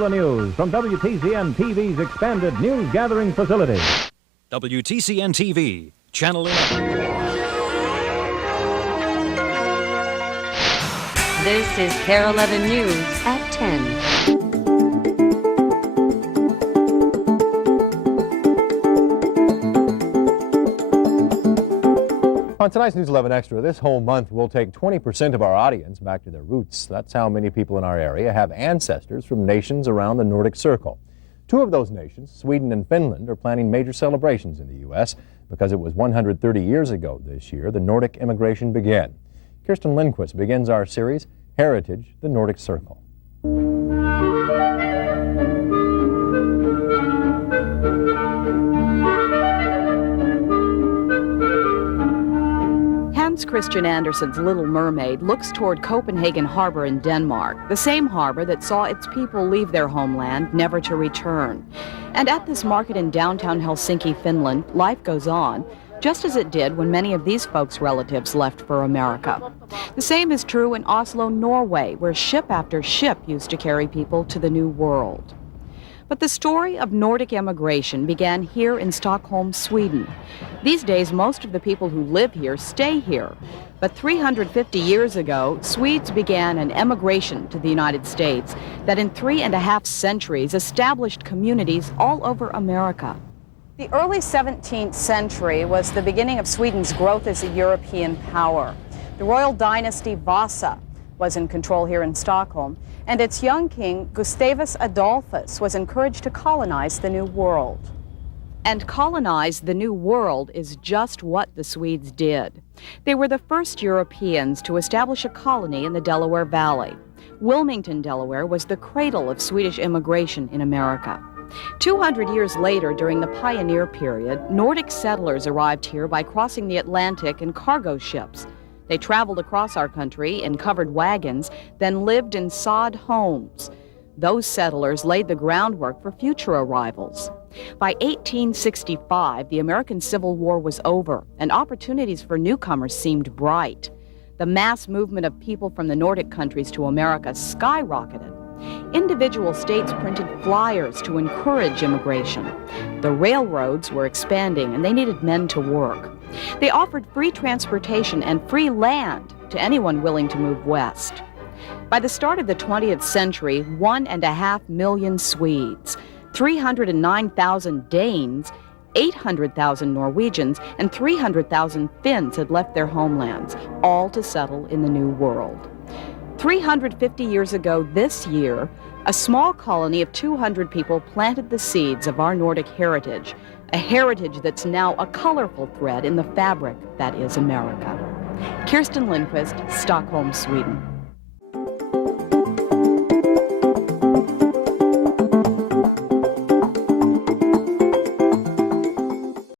the news from WTCN TV's expanded news gathering facility. WTCN TV, Channel 11. This is Kare 11 News at 10. On tonight's News 11 Extra, this whole month we'll take 20% of our audience back to their roots. That's how many people in our area have ancestors from nations around the Nordic Circle. Two of those nations, Sweden and Finland, are planning major celebrations in the U.S. because it was 130 years ago this year the Nordic immigration began. Kirsten Lindquist begins our series, Heritage, the Nordic Circle. Hans Christian Andersen's Little Mermaid looks toward Copenhagen Harbor in Denmark, the same harbor that saw its people leave their homeland, never to return. And at this market in downtown Helsinki, Finland, life goes on, just as it did when many of these folks' relatives left for America. The same is true in Oslo, Norway, where ship after ship used to carry people to the New World. But the story of Nordic immigration began here in Stockholm, Sweden. These days, most of the people who live here stay here. But 350 years ago, Swedes began an emigration to the United States that in 3.5 centuries established communities all over America. The early 17th century was the beginning of Sweden's growth as a European power. The royal dynasty Vasa was in control here in Stockholm, and its young king, Gustavus Adolphus, was encouraged to colonize the New World. And colonize the New World is just what the Swedes did. They were the first Europeans to establish a colony in the Delaware Valley. Wilmington, Delaware, was the cradle of Swedish immigration in America. 200 years later, during the pioneer period, Nordic settlers arrived here by crossing the Atlantic in cargo ships. They traveled across our country in covered wagons, then lived in sod homes. Those settlers laid the groundwork for future arrivals. By 1865, the American Civil War was over, and opportunities for newcomers seemed bright. The mass movement of people from the Nordic countries to America skyrocketed. Individual states printed flyers to encourage immigration. The railroads were expanding, and they needed men to work. They offered free transportation and free land to anyone willing to move west. By the start of the 20th century, 1.5 million Swedes, 309,000 Danes, 800,000 Norwegians, and 300,000 Finns had left their homelands, all to settle in the New World. 350 years ago this year, a small colony of 200 people planted the seeds of our Nordic heritage, a heritage that's now a colorful thread in the fabric that is America. Kirsten Lindquist, Stockholm, Sweden.